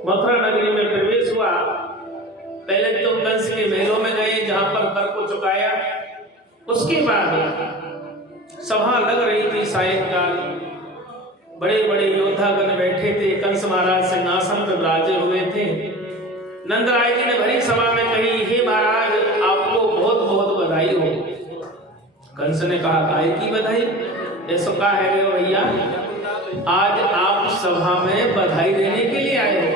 मथुरा नगरी में प्रवेश हुआ। पहले तो कंस के महलों में गए जहां पर कर को चुकाया। उसके बाद सभा लग रही थी सायंकाल, बड़े बड़े योद्धागण बैठे थे, कंस महाराज सिंहासन पर विराजे हुए थे। नंदराय जी ने भरी सभा में कही, हे महाराज आपको बहुत बहुत बधाई हो। कंस ने कहा, काय की बधाई? ऐसा कहा है भैया, आज आप सभा में बधाई देने के लिए आए हो।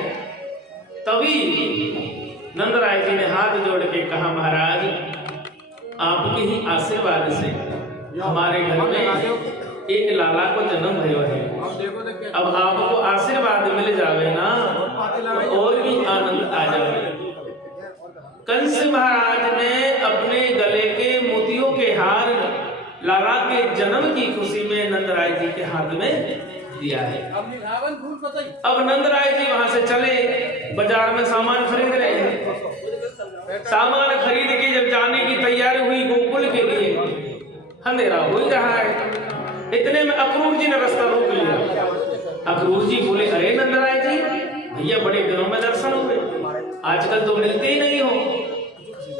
तभी नंदराय जी ने हाथ जोड़ के कहा, महाराज आपके ही आशीर्वाद से हमारे घर में एक लाला को जन्म भयो है। अब आपको आशीर्वाद मिल जावे ना तो और भी आनंद आ जावे। कंस महाराज ने अपने गले के मोतियों के हार लाला के जन्म की खुशी में नंदराय जी के हाथ में दिया है। अब नंदराय जी वहां से चले, बाजार में सामान खरीद रहे हैं। सामान खरीद के जब जाने की तैयारी हुई गोकुल के लिए, अंधेरा हो ही रहा है। इतने में अक्रूर जी ने रास्ता रोक लिया। अक्रूर जी बोले, अरे नंदराय जी भैया बड़े दिनों में दर्शन हुए, आजकल तो मिलते ही नहीं हो।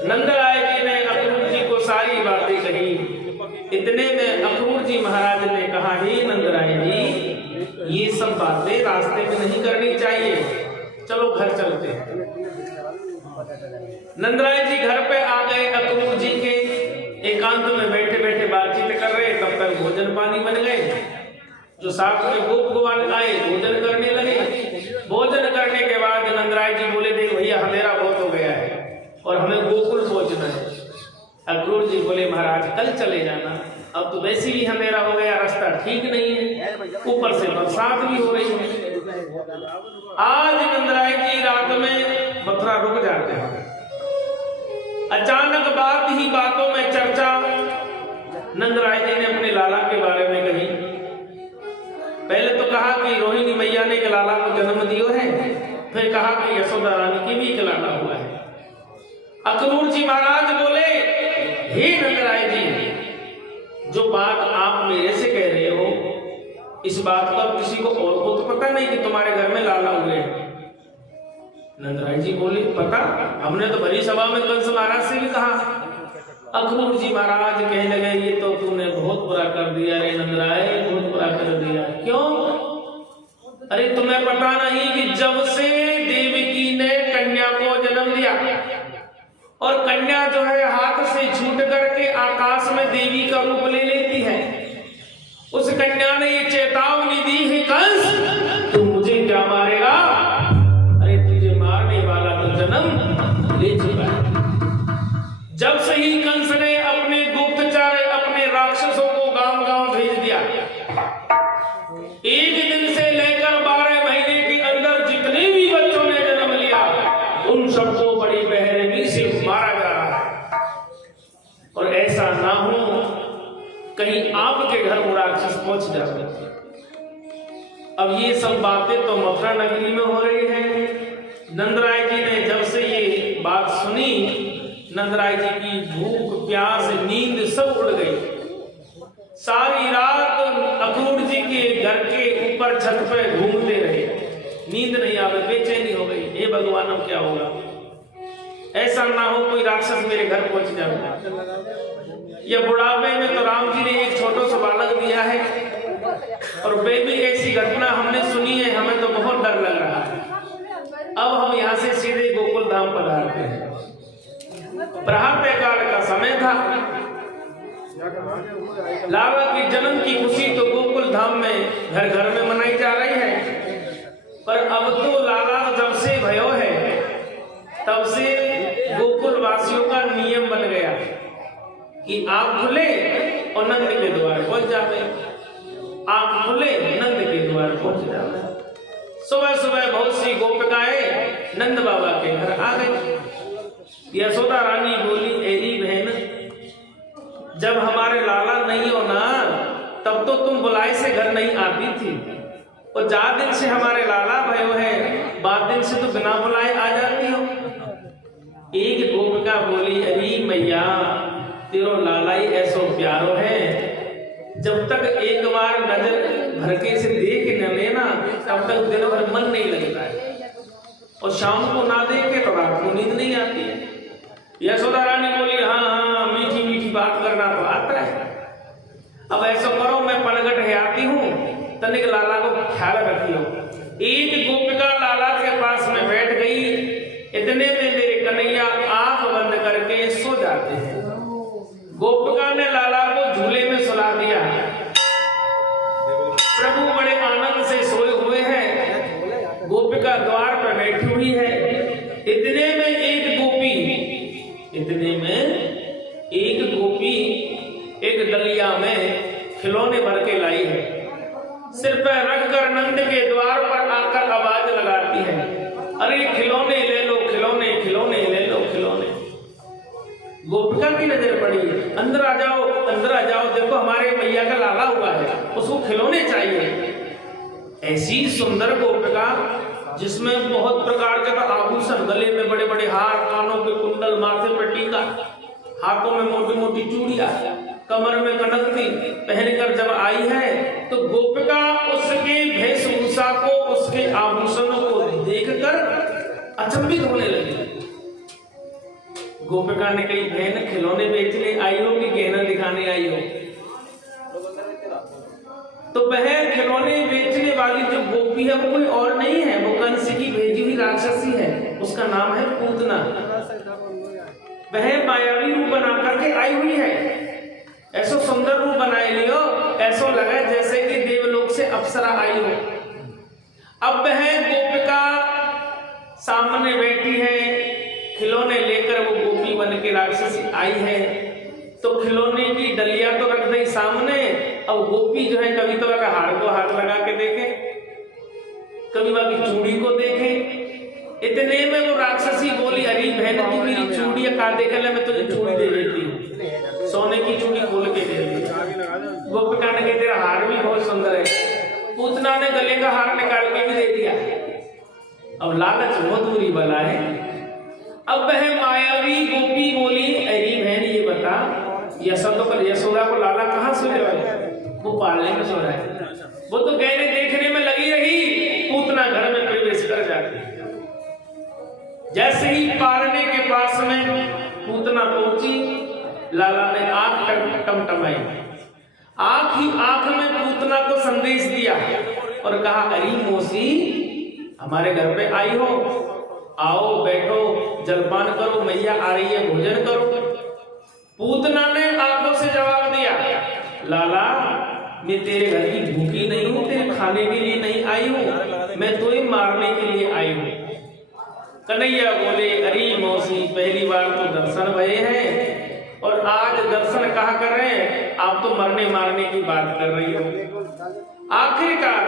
नंदराय जी ने अक्रूर जी को सारी बातें कही। इतने में अक्रूर जी महाराज ने कहा, हे नंदराय जी ये सब बातें रास्ते में नहीं करनी चाहिए, चलो घर चलते हैं। नंदराय जी घर पे आ गए। अक्रूर जी के एकांत में बैठे बैठे बातचीत कर रहे, तब तक भोजन पानी बन गए। जो साथ में गोप गोपाल आए भोजन करने लगे। भोजन करने के बाद नंदराय जी बोले, देख भैया अंधेरा बहुत हो गया है और हमें गोकुल पहुंचना है। अक्रूर जी बोले, महाराज कल चले जाना, अब तो वैसे ही अंधेरा हो गया, रास्ता ठीक नहीं है, ऊपर से बरसात भी हो रही है। आज नंदराय जी रात में मथुरा रुक जाते हैं। अचानक बात ही बातों में चर्चा नंदराय जी ने अपने लाला के बारे में कही। पहले तो कहा कि रोहिणी मैया ने एक लाला को जन्म दियो है, फिर कहा कि यशोदा रानी की भी एक लाला हुआ है। अक्रूर जी महाराज बोले, हे नंदराय जी जो बात आप मेरे से कह रहे हो, इस बात का किसी को और को तो पता नहीं कि तुम्हारे घर में लाला हुए हैं। नंदराय जी बोले, पता, हमने तो भरी सभा में कंस महाराज से भी कहा। अक्रूर जी महाराज कहने लगे, ये तो तूने बहुत बुरा कर दिया रे नंदराय, बहुत बुरा कर दिया। क्यों? अरे तुम्हें पता नहीं कि जब से देवकी ने कन्या को जन्म दिया और कन्या जो है हाथ से छूट करके आकाश में देवी का रूप ले लेती है, उस कन्या ने ये चेतावनी दी है, कंस तू मुझे क्या मारेगा? अरे तुझे मारने वाला तो जन्म ले चुका है। जब से ही कंस ने अपने गुप्तचर अपने राक्षसों को गांव-गांव भेज दिया, एक दिन से लेकर 12 महीने के अंदर जितने भी बच्चों ने जन्म लिया उन सबको बड़ी बेरहमी से मारा जा रहा है। और ऐसा ना हो कहीं आपके घर वो राक्षस पहुंच जाए। अब ये सब बातें तो मथुरा नगरी में हो रही है। नंदराय जी ने जब से ये बात सुनी, नंदराय जी की भूख प्यास नींद सब उड़ गई। सारी रात अक्रूर जी के घर के ऊपर छत पे घूमते रहे, नींद नहीं आवे, बेचैनी हो गई। हे भगवान अब क्या होगा, ऐसा ना हो कोई राक्षस मेरे घर पहुंच जाए। ये बुढ़ापे में तो राम जी ने एक छोटा सा बालक दिया है और वे भी ऐसी घटना हमने सुनी है, हमें तो बहुत डर लग रहा है। अब हम यहाँ से सीधे गोकुल धाम पधारते हैं। प्रातः काल का समय था, लाला के जन्म की खुशी तो गोकुल धाम में घर घर में मनाई जा रही है। पर अब तो लाला जब से भयो है तब से गोकुल वासियों का नियम बन गया कि आँख खुले और नंद के द्वार पहुंच जाते, आँख खुले नंद के द्वार पहुंच जाते। सुबह सुबह बहुत सी गोपिकाएं नंद बाबा के घर आ गई। यशोदा रानी बोली, एरी बहन जब हमारे लाला नहीं हो ना तब तो तुम बुलाए से घर नहीं आती थी, और 4 दिन से हमारे लाला भयो है, 12 दिन से तो बिना बुलाए आ जाती हो। एक गोपिका बोली, अरे मैया तेरो लाला ही ऐसो प्यारो है, जब तक एक बार नजर भरके से देख न लेना तब तक दिन भर मन नहीं लगता है। और शाम को ना देखे तो रात को नींद नहीं आती है। यशोदा रानी बोली हाँ हाँ मीठी मीठी बात करना तो आता है। अब ऐसा करो मैं पनघट है आती हूँ, तनिक लाला को ख्याल रखियो। एक गोपिका लाला के पास में बैठ गई, इतने में मेरे कन्हैया आंख बंद करके सो जाते हैं। गोपिका ने लाला को झूले में सुला दिया। प्रभु बड़े आनंद से सोए हुए हैं, गोपिका द्वार पर बैठी हुई है। इतने में एक गोपी एक डलिया में खिलौने भर के लाई है। सिर पर रखकर नंद के द्वार पर आकर आवाज लगाती है, अरे खिलौने ले लो, खिलौने खिलौने ले लो खिलौने। गोपिका की नजर पड़ी, अंदर आ जाओ अंदर आ जाओ, देखो हमारे मैया का लाला हुआ है, उसको खिलौने चाहिए। ऐसी सुंदर गोपिका जिसमें बहुत प्रकार के आभूषण, गले में बड़े बड़े हार, कानों के कुंडल, माथे पर टीका, हाथों में मोटी मोटी चूड़ियां, कमर में कनकती पहनकर जब आई है तो गोपिका उसके वेशभूषा को, उसके आभूषणों को देखकर अचंभित होने लगी। गोपिका ने कही बहन खिलौने बेचने आई हो कि गहना दिखाने आई हो? तो बहन खिलौने बेचने वाली जो गोपी है वो कोई और नहीं है, वो कंस की भेजी हुई राक्षसी है, उसका नाम है पूतना। वह मायावी रूप बना करके आई हुई है। ऐसा सुंदर रूप बनाए लियो, ऐसा लगा जैसे कि देवलोक से अप्सरा आई हो। अब वह गोपिका सामने बैठी है, खिलौने लेकर वो गोपी बन के राक्षसी आई है, तो खिलौने की डलिया तो रख दी सामने। अब गोपी जो है कभी तो का हार को हाथ लगा के देखे, कभी बाकी चूड़ी को देखे। इतने में वो राक्षसी बोली, अरे बहन तू मेरी चूड़ी का देखे ले, मैं तुझे चूड़ी दे देती हूँ। सोने की चूड़ी खोल के दे दी। गोपिका ने कहा तेरा हार भी बहुत सुंदर है। पूतना ने गले का हार निकाल के भी दे दिया। अब लालच बहुत बुरी बला है। अब वह मायावी गोपी बोली, अरे बहन ये बता यशोदा को लाला कहाँ सो रहा है? वो पालने में सो रहा है। वो तो गहने देखने में लगी रही, पूतना घर में प्रवेश कर जाती। जैसे ही पालने के पास में पूतना पहुंची, लाला ने आंख टमटमाई, आंख ही आंख में पूतना को संदेश दिया और कहा, अरे मौसी हमारे घर पे आई हो, आओ बैठो जलपान करो, मैया आ रही है भोजन करो। पूतना ने आंखों से जवाब दिया, लाला मैं तेरे घर की भूखी नहीं हूं, तेरे खाने के लिए नहीं आई हूं, मैं तो मारने के लिए आई हूं। कन्हैया बोले, अरे मौसी पहली बार तो दर्शन भये हैं और आज दर्शन कहा कर रहे हैं, आप तो मरने मारने की बात कर रही हो। आखिरकार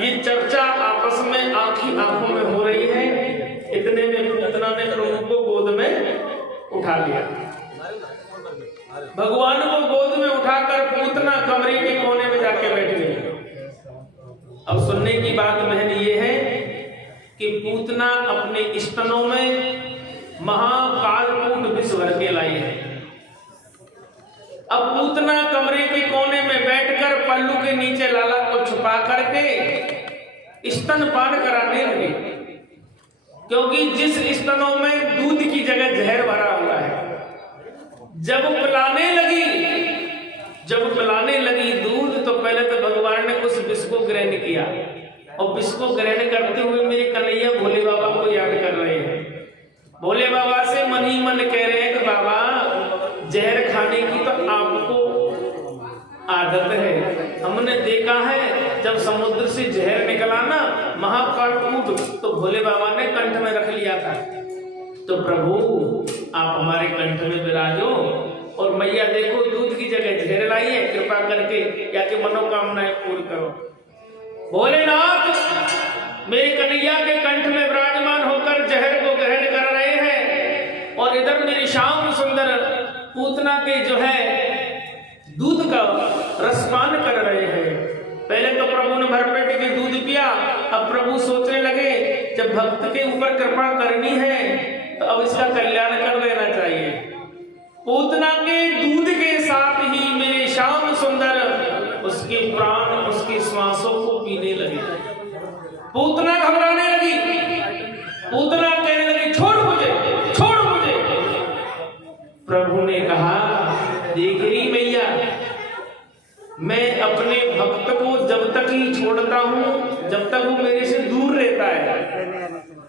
ये चर्चा आपस में आंखी आंखों में हो रही है। इतने में पूतना ने प्रभु को गोद में उठा लिया। भगवान को गोद में उठाकर पूतना कमरे के कोने में जाके बैठ गई। अब सुनने की बात बहन ये है कि पूतना अपने स्तनों में महाकालकूट विष भर के लाई है। अब पूतना कमरे के कोने में बैठकर पल्लू के नीचे लाला को छुपा करके स्तनपान कराने लगी, क्योंकि जिस स्तनों में दूध की जगह जहर भरा हुआ है। जब पिलाने लगी दूध, तो पहले तो भगवान ने उस विष को ग्रहण किया और विष को ग्रहण करते हुए मेरे कन्हैया भोले बाबा को याद कर रहे हैं। भोले बाबा से मन ही मन कह रहे हैं कि बाबा जहर खाने की तो आपको आदत है, हमने देखा है जब समुद्र से जहर निकला ना महाकालकूट, तो भोले बाबा ने कंठ में रख लिया था। तो प्रभु आप हमारे कंठ में विराजो और मैया देखो दूध की जगह जहर लाई है, कृपा करके या कि मनोकामनाएं पूरी करो। भोलेनाथ मेरे कन्हैया के कंठ में विराजमान होकर जहर को ग्रहण कर रहे हैं और इधर मेरी श्याम सुंदर पूतना के जो है दूध का रसपान कर रहे हैं। पहले तो प्रभु ने भरपेट के दूध पिया, अब प्रभु सोचने लगे जब भक्त के ऊपर कृपा करनी है तो अब इसका कल्याण कर देना चाहिए। पूतना के दूध के साथ ही मेरे श्याम सुंदर उसके प्राण, उसके श्वासों को पीने लगे। पूतना घबराने लगी।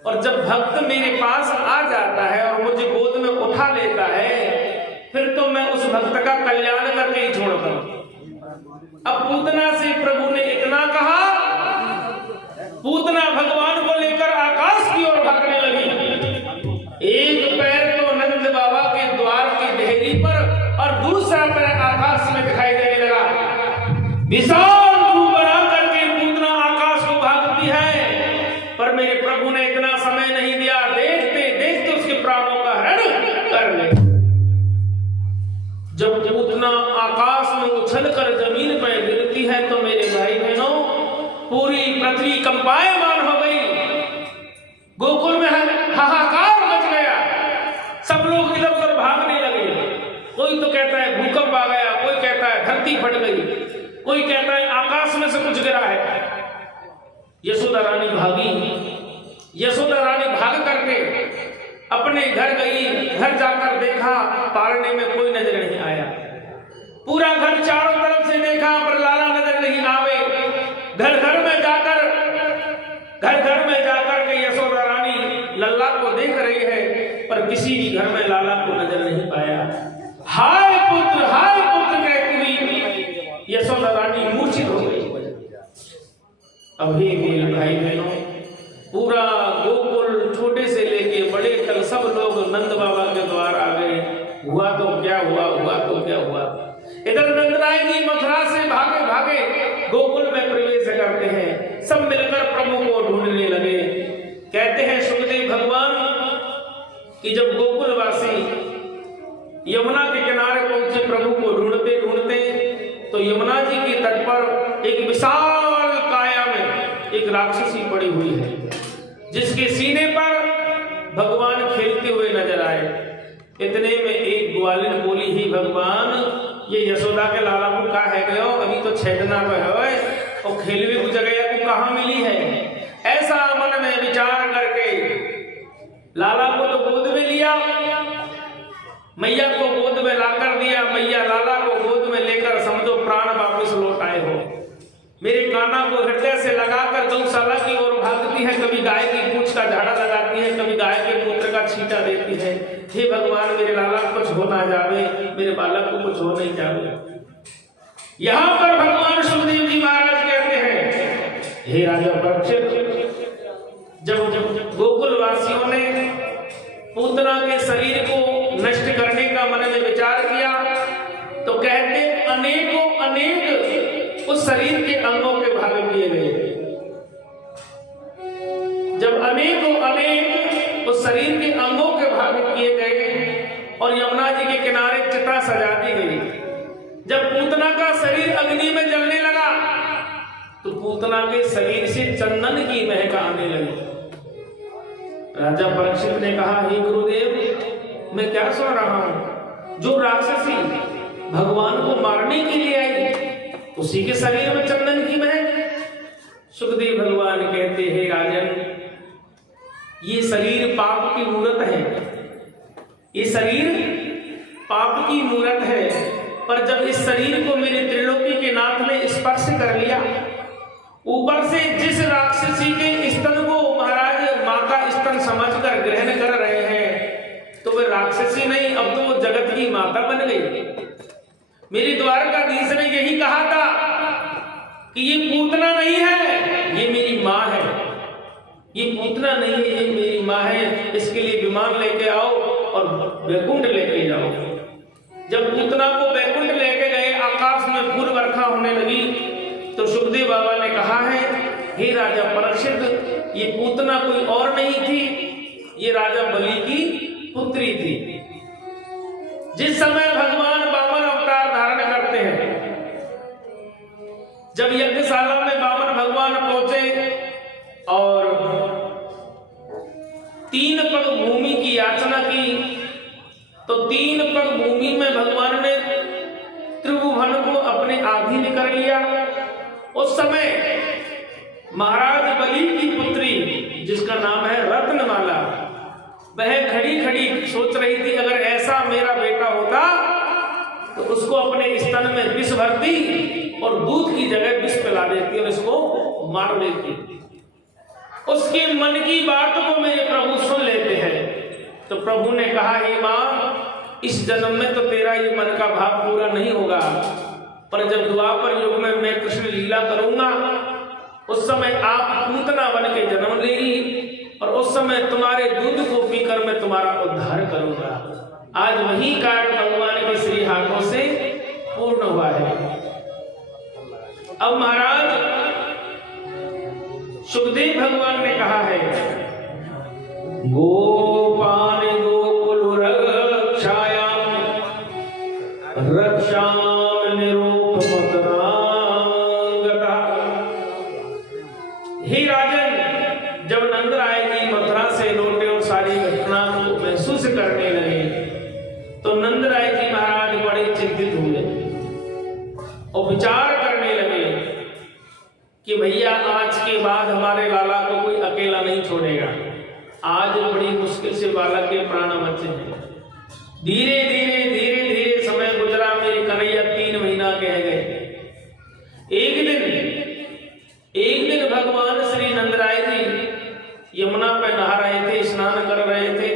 और जब भक्त मेरे पास आ जाता है और मुझे गोद में उठा लेता है, फिर तो मैं उस भक्त का कल्याण करके ही छोड़ता हूं। अब पूतना से प्रभु ने इतना कहा, पूतना भगवान को लेकर आकाश की ओर भागने लगी। एक पैर तो नंद बाबा के द्वार की देहरी पर और दूसरा पैर आकाश में दिखाई देने लगा। विशाल रूप बना करके पूतना आकाश को भागती है, पर मेरे प्रभु ने इतना समय नहीं दिया, देखते देखते उसके प्राणों का हरण कर ले। जब पूतना आकाश में उछलकर जमीन पर गिरती है तो मेरे भाई बहनों, पूरी पृथ्वी कंपायमान हो गई। गोकुल में हाहाकार मच गया, सब लोग इधर उधर भागने लगे। कोई तो कहता है भूकंप आ गया, कोई कहता है धरती फट गई, कोई कहता है आकाश में से कुछ गिरा है। यशोदा रानी भागी। यशोदा रानी भाग करके अपने घर गई। घर जाकर देखा, पारने में कोई नजर नहीं आया। पूरा घर चारों तरफ से देखा, पर लाला नजर नहीं आवे। घर घर में जाकर के यशोदा रानी लल्ला को देख रही है, पर किसी भी घर में लाला को नजर नहीं पाया। हाय पुत्र कहती हुई यशोदा रानी मूर्छित हो गई। अभी मेरे भाई बहनों, पूरा गोकुल छोटे से लेके बड़े तक सब लोग नंद बाबा के द्वार आ गए। हुआ तो क्या हुआ, हुआ तो क्या हुआ। इधर नंदराय जी मथुरा से भागे भागे गोकुल में प्रवेश करते हैं। सब मिलकर प्रभु को ढूंढने लगे। कहते हैं सुखदेव भगवान कि जब गोकुलवासी यमुना के किनारे पहुंचे, प्रभु को ढूंढते ढूंढते, तो यमुना जी के तट पर एक विशाल काया में एक राक्षसी पड़ी हुई है, जिसके सीने पर भगवान खेलते हुए नजर आए। इतने में एक ग्वालिन बोली, ही भगवान, ये यशोदा के लाला को का है गयो, अभी तो छेदना पे है और खेलवे को जगह को कहाँ मिली है। ऐसा मन में विचार करके लाला को तो गोद में लिया, मैया को गोद में लाकर दिया। मैया लाला को गोद में लेकर समझो प्राण वापस लौट आए हो। मेरे काना को हृदय से लगाकर गौशाला की ओर भागती है, कभी गाय की पूंछ का झाड़ा लगाती है, कभी गाय के मूत्र का छींटा देती है। हे भगवान, मेरे लाला को कुछ हो ना जावे, मेरे बालक को कुछ हो नहीं जावे। यहाँ पर भगवान सुखदेव जी महाराज कहते हैं, हे राजा परीक्षित, जब गोकुल वासियों ने पूतना के शरीर को नष्ट करने का मन में विचार किया, तो कहते अनेक उस शरीर के अंगों के भाग किए गए। जब अनेक उस शरीर के अंगों के भाग किए गए और यमुना जी के किनारे चिता सजा दी गई। जब पूतना का शरीर अग्नि में जलने लगा, तो पूतना के शरीर से चंदन की महक आने लगी। राजा परीक्षित ने कहा, हे गुरुदेव, मैं क्या सुन रहा हूं? जो राक्षसी भगवान को मारने के लिए आई, उसी के शरीर में चंदन की महक। सुखदेव भगवान कहते हैं, राजन, ये शरीर पाप की मूरत है। ये शरीर पाप की मूरत है, पर जब इस शरीर को मेरे त्रिलोकी के नाथ ने स्पर्श कर लिया, ऊपर से जिस राक्षसी के स्तन को महाराज माँ का स्तन समझकर ग्रहण कर रहे हैं, तो वे राक्षसी नहीं, अब तो वो जगत की माता बन गई। मेरी द्वारकाधीश ने यही कहा था कि ये पूतना नहीं है, ये मेरी माँ है। ये पूतना नहीं है, ये मेरी माँ है। इसके लिए विमान लेके आओ और वैकुंठ लेके जाओ। जब पूतना को वैकुंठ लेके गए, आकाश में फूल वर्षा होने लगी, तो सुखदेव बाबा ने कहा है, हे राजा परीक्षित, ये पूतना कोई और नहीं थी, ये राजा बलि की पुत्री थी। जिस समय भगवान वामन अवतार धारण करते हैं, जब यज्ञशाला में वामन भगवान पहुंचे और 3 पग भूमि की याचना की, तो 3 पग भूमि में भगवान ने त्रिभुवन को अपने आधीन कर लिया। उस समय महाराज बलि की पुत्री, जिसका नाम है रत्नमाला, वह खड़ी खड़ी सोच रही थी, अगर ऐसा मेरा बेटा होता तो उसको अपने स्तन में विष भरती और दूध की जगह विष पिला देती और इसको मार देती। उसके मन की बात को मेरे प्रभु सुन लेते हैं। तो प्रभु ने कहा, हे मां, इस जन्म में तो तेरा ये मन का भाव पूरा नहीं होगा, पर जब द्वापर युग में मैं कृष्ण लीला करूंगा उस समय आप पूतना बन के जन्म लेगी और उस समय तुम्हारे दूध को पीकर मैं तुम्हारा उद्धार करूंगा। आज वही कार्य भगवान के श्री हाथों से पूर्ण हुआ है। अब महाराज सुखदेव भगवान ने कहा है, गोपान गोकुल रक्षायाम रक्षाम निरूपमतनागता। हे राजन, जब नंदराय जी मथुरा से लौटे और सारी घटना को महसूस करने लगे तो नंदराय जी महाराज बड़े चिंतित हुए और विचार करने लगे कि भैया आज के बाद हमारे लाला को कोई अकेला नहीं छोड़ेगा। आज बड़ी मुश्किल से बालक के प्राण बचे हैं। धीरे धीरे धीरे धीरे समय गुजरा, मेरे कन्हैया 3 महीना कह गए। एक दिन भगवान श्री नंदराय जी यमुना पे नहा रहे थे, स्नान कर रहे थे।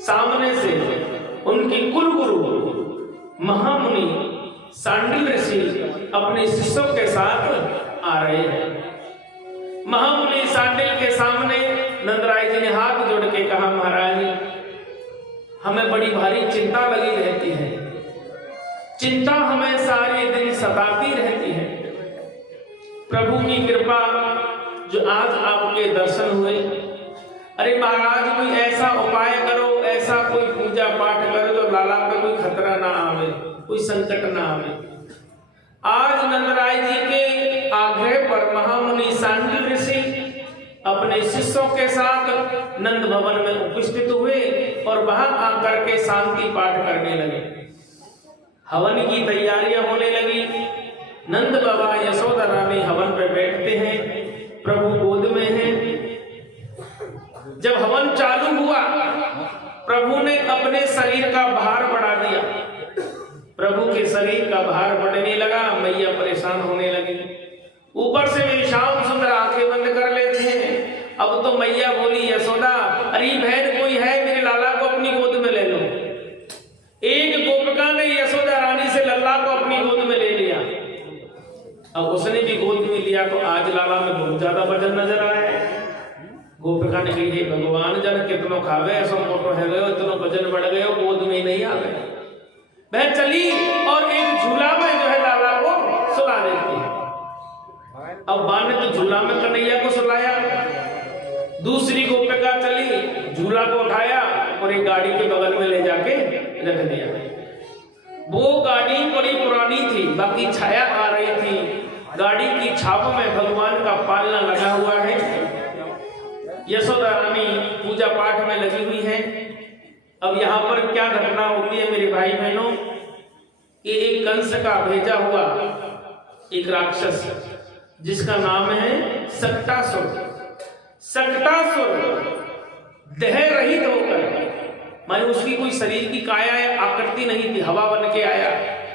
सामने से उनके कुलगुरु महामुनि सांडिल ऋषि अपने शिष्यों के साथ आ रहे हैं। महामुनि सांडिल के सामने नंदराय जी ने हाथ जोड़ के कहा, महाराज, हमें बड़ी भारी चिंता लगी रहती है। चिंता हमें सारे दिन सताती रहती है। प्रभु की कृपा जो आज आपके दर्शन हुए, अरे महाराज कोई ऐसा उपाय करो, ऐसा कोई पूजा पाठ करो तो लाला पे कोई खतरा ना आवे, कोई संकट ना आवे। आज नंदराय जी के आग्रह पर महामुनि सांडिल ऋषि अपने शिष्यों के साथ नंद भवन में उपस्थित हुए और वहां आकर के शांति पाठ करने लगे। हवन की तैयारियां होने लगी। नंद बाबा यशोदा रानी हवन पे बैठते हैं, प्रभु गोद में हैं। जब हवन चालू हुआ, प्रभु ने अपने शरीर का भार बढ़ा दिया। प्रभु के शरीर का भार बढ़ने लगा, मैया परेशान होने लगी। ऊपर से वे श्याम सुंदर आंखें बंद कर लेते हैं। अब तो मैया बोली, यशोदा, अरे बहन कोई है, मेरे लाला को अपनी गोद में ले लो। एक गोपिका ने यशोदा रानी से लल्ला को अपनी गोद में ले लिया। अब उसने भी गोद में लिया तो आज लाला में बहुत ज्यादा वजन नजर आया है। गोपिका ने कही, हे भगवान, जन कितनो खावे, ऐसा मोटो है गयो, इतनो वजन बढ़ गयो, गोद में ही नहीं आ गए। वह चली और एक झूला में जो है लाला को सुला देती है। अब मां ने तो झूला में कन्हैया को सुलाया। दूसरी गोपिका चली, झूला को उठाया और एक गाड़ी के बगल में ले जाके रख दिया। वो गाड़ी बड़ी पुरानी थी, बाकी छाया आ रही थी। गाड़ी की छाप में भगवान का पालना लगा हुआ है। यशोदा रानी पूजा पाठ में लगी हुई है। अब यहाँ पर क्या घटना होती है मेरे भाई बहनों, कि एक कंस का भेजा हुआ एक राक्षस जिसका नाम है सक्टासुर। सक्टासुर देह रहित होकर, माने उसकी कोई शरीर की काया या आकृति नहीं थी, हवा बन के आया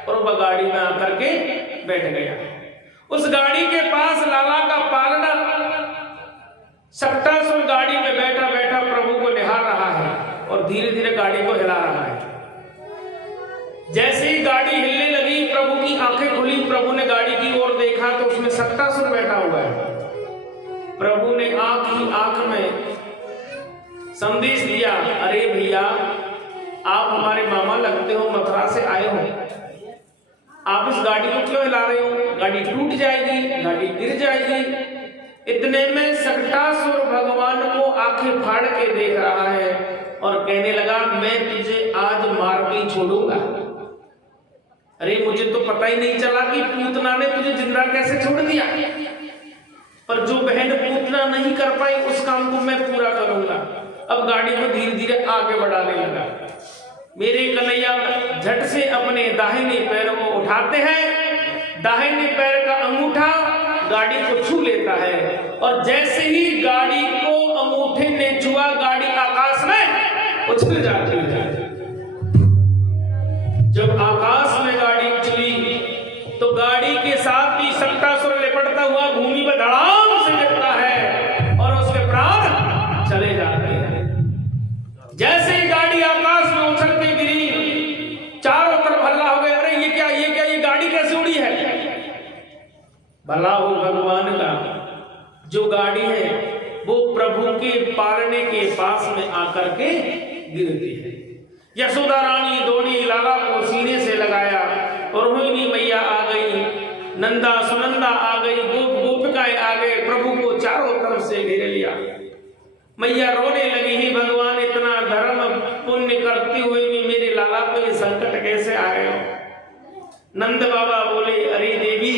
और वह गाड़ी में आकर के बैठ गया। उस गाड़ी के पास लाला का पालना। सक्टासुर गाड़ी में बैठा बैठा प्रभु को निहार रहा है और धीरे धीरे गाड़ी को हिला रहा है। जैसे ही गाड़ी हिलने लगी, प्रभु की आंखें खुली। प्रभु ने गाड़ी की ओर देखा तो उसमें सक्टासुर बैठा हुआ है। प्रभु ने आंख ही आंख में संदेश दिया, अरे भैया, आप हमारे मामा लगते हो, मथुरा से आए हो, आप इस गाड़ी को क्यों हिला रहे हो? गाड़ी टूट जाएगी, गाड़ी गिर जाएगी। इतने में सक्टासुर भगवान को आंखें फाड़ के देख रहा है और कहने लगा, मैं तुझे आज मार के ही छोड़ूंगा। अरे मुझे तो पता ही नहीं चला कि पूतना ने तुझे जिंदा कैसे छोड़ दिया, पर जो बहन पूतना नहीं कर पाई उस काम को मैं पूरा करूंगा। अब गाड़ी को धीरे धीरे आगे बढ़ाने लगा। मेरे कन्हैया झट से अपने दाहिने पैर को उठाते हैं, दाहिने पैर का अंगूठा गाड़ी को छू लेता है और जैसे ही गाड़ी को अंगूठे ने छुआ, गाड़ी आकाश में उछल जाती है। जब आकाश में गाड़ी उछली तो गाड़ी के साथ ही सक्टासुर लिपटता हुआ भूमि पर धड़ाम से गिरता है और उसके जो गाड़ी है वो प्रभु के पालने के पास में आकर के गिरती है। यशोदा रानी दौड़ी, लाला को सीने से लगाया और रोहिणी मैया आ गई, नंदा सुनंदा आ गई, गोप गोपिकाएं आ गए, प्रभु को चारों तरफ से घेर लिया। मैया रोने लगी, ही भगवान इतना धर्म पुण्य करते हुए भी मेरे लाला पे ये संकट कैसे आ गए हो? नंद बाबा बोले, अरे देवी,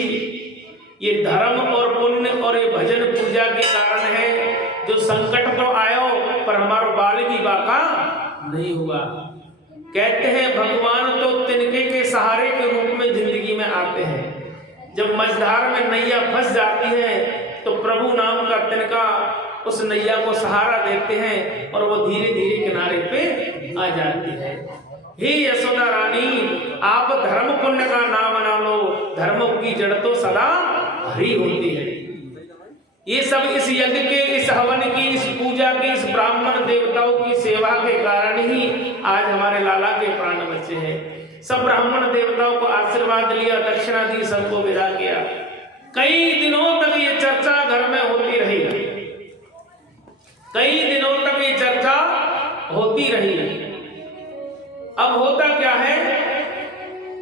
ये धर्म और पुण्य और ये भजन पूजा के कारण है। जो संकट तो आयो पर हमारा बाल भी बाका नहीं हुआ। कहते हैं भगवान तो तिनके के सहारे के रूप में जिंदगी में आते हैं। जब मझधार में नैया फंस जाती है तो प्रभु नाम का तिनका उस नैया को सहारा देते हैं और वो धीरे धीरे किनारे पे आ जाती है। हे यशोदा रानी, आप धर्म पुण्य का नाम ना लो, धर्म की जड़ तो सदा हरी होती है। ये सब इस यज्ञ के, इस हवन की, इस पूजा की, इस ब्राह्मण देवताओं की सेवा के कारण ही आज हमारे लाला के प्राण बचे हैं। सब ब्राह्मण देवताओं को आशीर्वाद लिया, दक्षिणा दी, सबको विदा किया। कई दिनों तक ये चर्चा घर में होती रही, कई दिनों तक ये चर्चा होती रही। अब होता क्या है,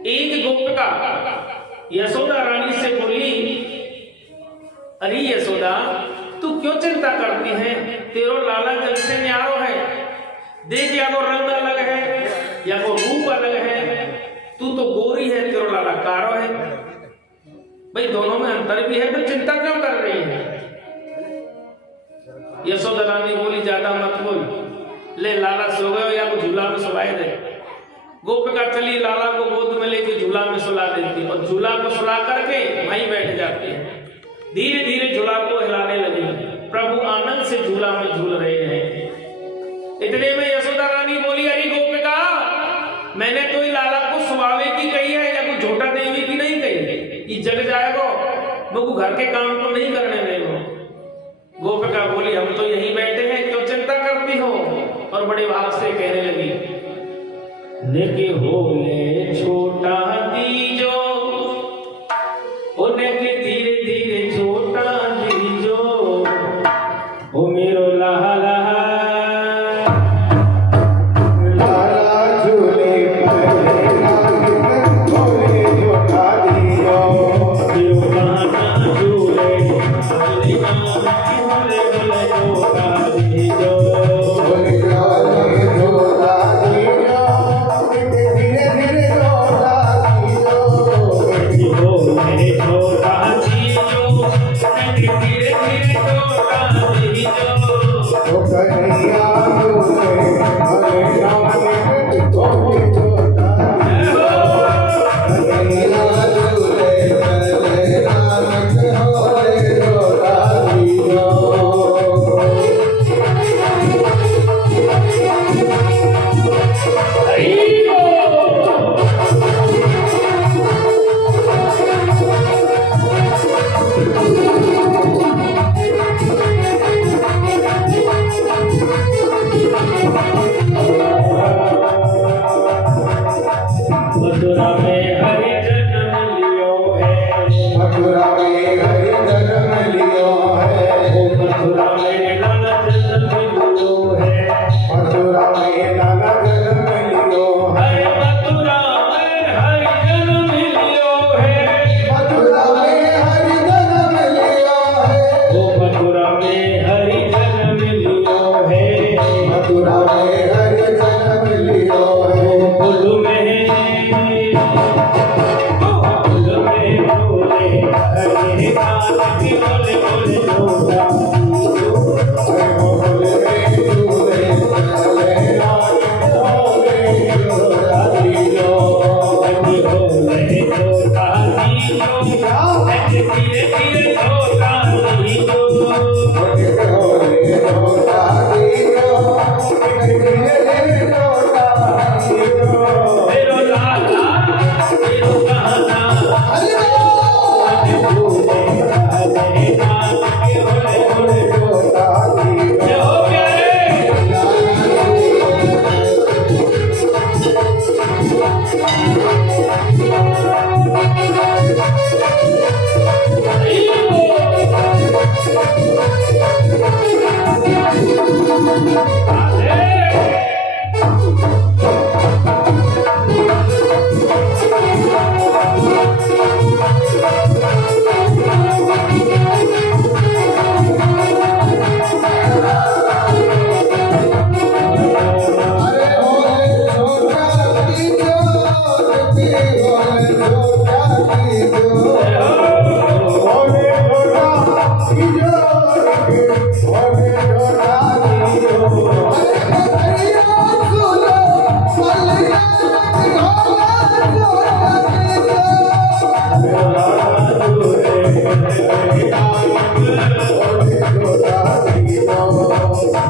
एक गोपिका यशोदा रानी से बोली, अरे यशोदा, तू क्यों चिंता करती है? तेरो लाला जग से न्यारो है। देख, या तो रंग अलग है या वो रूप अलग है। तू तो गोरी है, तेरो लाला कारो है। भाई दोनों में अंतर भी है, तो चिंता क्यों कर रही है? यशोदा रानी बोली, ज्यादा मत बोल, ले लाला सो गए या वो झूला में सुलाए दे। गोपिका चली, लाला को गोद में लेके झूला में सुला देती और झूला को सुला करके वहीं बैठ जाती है। धीरे धीरे झूला को हिलाने लगी। प्रभु आनंद से झूला में झूल रहे हैं। इतने में यशोदा रानी बोली, अरे गोपिका, मैंने तो ये लाला को सुवावे की कही है या कुछ झोटा देवी की नहीं कही। ये जग जाएगा, वो घर के काम तो नहीं करने देगा। गोपिका बोली, हम तो यहीं बैठे हैं, क्यों चिंता करती हो? और बड़े भाव से कहने लगी, नेके होले छोटा दीजो, नेके धीरे धीरे छोटा दीजो, ओ मेरो लाला, लाला झूले पर झूले छोटा दीजो, मेरो लाला झूले झूले छोटा दीजो,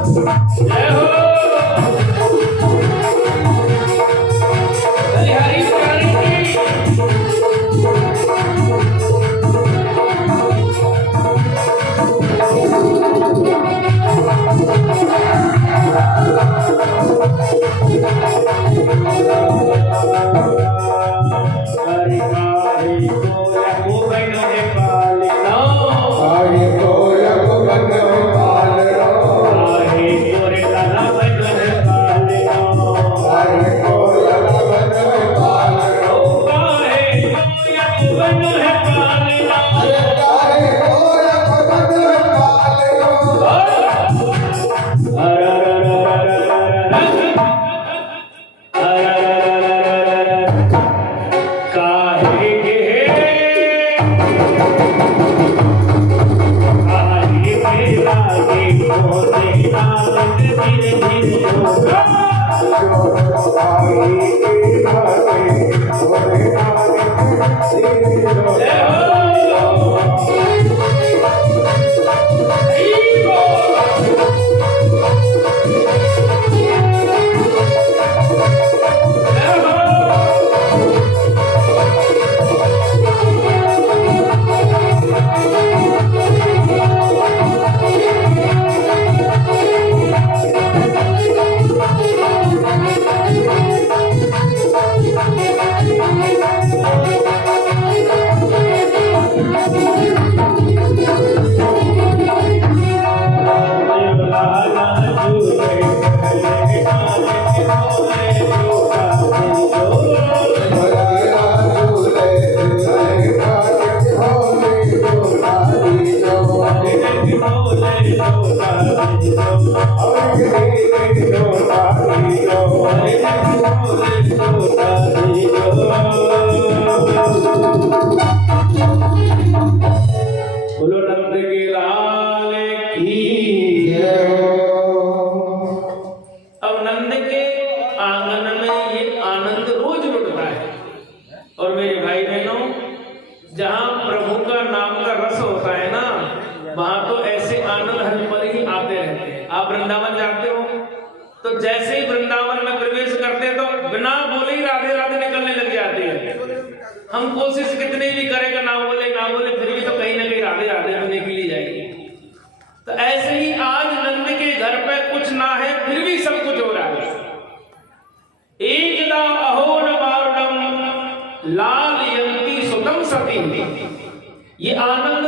जय हो हरि प्राणी की बोलो नंद के लाल की। अब नंद के आंगन में ये आनंद रोज लुटता है। और मेरे भाई बहनों, जहाँ प्रभु का नाम का रस होता है ना, वहां तो ऐसे आनंद हर पल ही आते रहते हैं। आप वृंदावन जाते हो तो जैसे ही वृंदावन में प्रवेश करते तो बिना बोले ही राधे राधे निकलने लग जाती है। हम कोशिश कितनी भी करेंगे ना बोले फिर भी तो कहीं ना कहीं राधे राधे होने के लिए जाएगी। तो ऐसे ही आज नंद के घर पे कुछ ना है फिर भी सब कुछ हो रहा है। एकदा अहो न बारुणम लाल यंती सुतम सती, ये आनंद